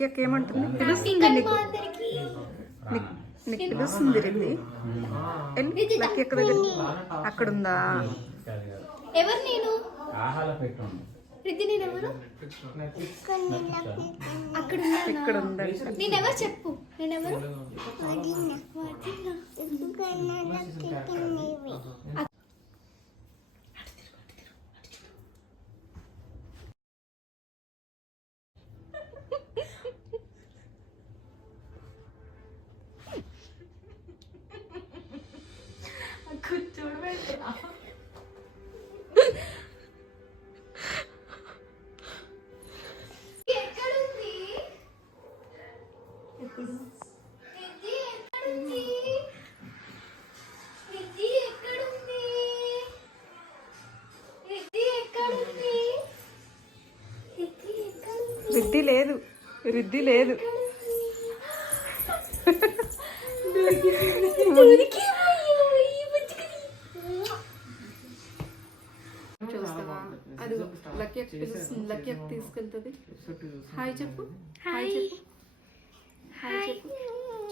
Lucky అక్క ఏమంటుంది? పిలుస్తుంది నీకు, నీకు పిలుస్తుంది రిద్ది. లక్కీ అక్క దగ్గర అక్కడ ఉందా? ఎవరు నేను? రిద్ది నేను ఎవరు? అక్కడ ఇక్కడ ఉందా? నేనెవరు చెప్పు, నేనెవరు? రిద్ది లేదు, రిద్ది లేదు. అది లక్కీ పిలుస్తుంది, లక్కీ తీసుకెళ్తుంది. హాయ్ చెప్పు, హాయ్ చెప్పు, హాయ్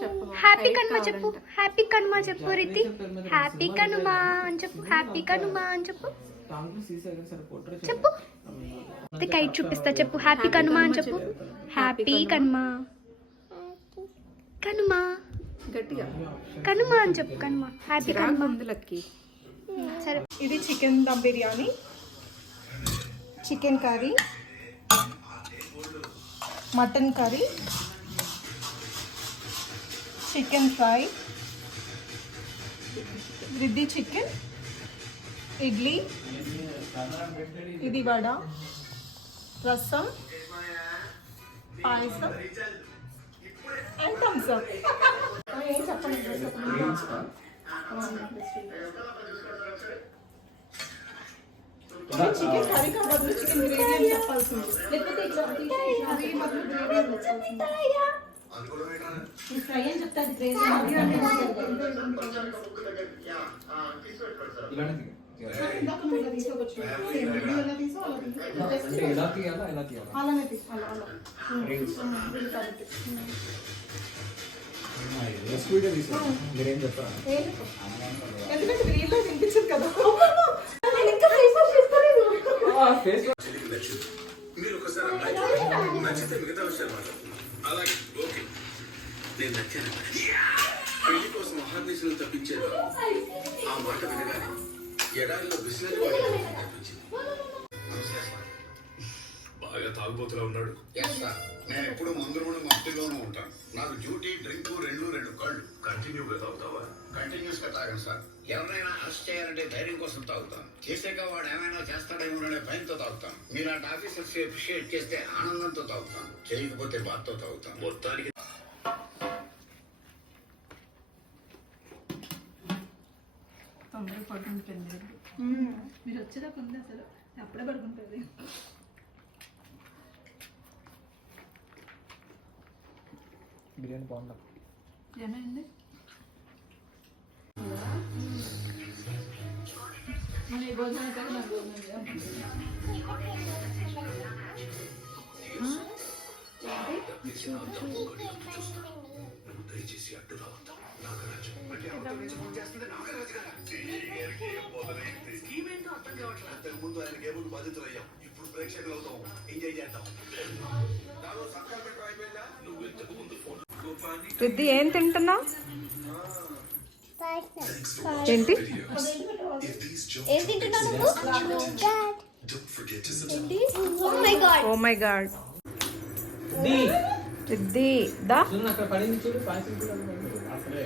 చెప్పు. హ్యాపీ కనుమ చెప్పు, హ్యాపీ కనుమ చెప్పు రిద్ది. హ్యాపీ కనుమ అని చెప్పు, హ్యాపీ కనుమ అని చెప్పు. చెప్పు, కైట్ చూపిస్తా చెప్పు. హ్యాపీ కనుమ అని చెప్పు. హ్యాపీ కనుమ, కనుమ గట్టిగా కనుమ అని చెప్పు. కనుమ, హ్యాపీ కనుమ. లక్కీ సరే, ఇది chicken dum biryani, chicken curry, mutton curry, chicken fry, రిద్ది చికెన్, ఇడ్లీ, ఇది vada, rasam, payasam and Thums Up. ఏం చెప్పండి, చికెన్ కర్రీ కాదు, చికెన్ గ్రేవీ అని చెప్పాల్సింది. లేకపోతే కర్రీ మరియు గ్రేవీ అని చెప్పాల్సింది. ఫ్రై అని చెప్తాది, గ్రేవీ ఇందాక నువ్వు తీసుకోవచ్చు. ఎలా తీసో అలానే తీసుకో, అలా ఎందుకంటే రీల్లో వినిపించదు కదా. మీరు ఒకసారి నచ్చితే మిగతా విషయాలు మాట్లాడుతున్నాం. అలాగే ఓకే, నేను నచ్చాను. పెళ్లి కోసం మహాదేశం తప్పించేది ఆ మాట వినగానే ఎడారిలో బిస్లరీ బాగా తాగుబోతులా ఉన్నాడు. నేను ఎప్పుడు మందులోనూ మట్టిలోనూ ఉంటాను. నాకు డ్యూటీ డ్రింక్ రెండు కళ్ళు. కంటిన్యూగా తాగుతావా? కంటిన్యూస్ గా తాగను సార్. ఎవరైనా అరెస్ట్ చేయాలంటే ధైర్యం కోసం తాగుతాను. చేసాక వాడు ఏమైనా చేస్తాడేమోననే భయంతో తాగుతాను. మీలాంటి ఆఫీసర్స్ అప్రిషియేట్ చేస్తే ఆనందంతో తాగుతాను. చేయకపోతే బాధతో తాగుతాను. మొత్తానికి తొందరగా పడుకుంటుంది. మీరు వచ్చేదాకా ఉంది, అసలు అప్పుడే పడుకుంటుంది. బిర్యానీ బాగుందా? ఏమైంది? మన ఈ భోజనం అయితే నాకు దయచేసి అడ్డు రావద్దు. అంతకుముందు ఆయన కేబుల్ బాధితులు అయ్యాం. ఇప్పుడు ప్రేక్షకులు అవుతాం. ఎంజాయ్ చేద్దాం. నువ్వు ఇంతకు ముందు ఫోన్ రిద్ది ఏం తింటున్నావు? ఏంటి ఏం తింటున్నావు నువ్వు? Oh my god. రిద్ది దా. అక్కడ పడింది చూడు, పాయసం కూడా అక్కడే.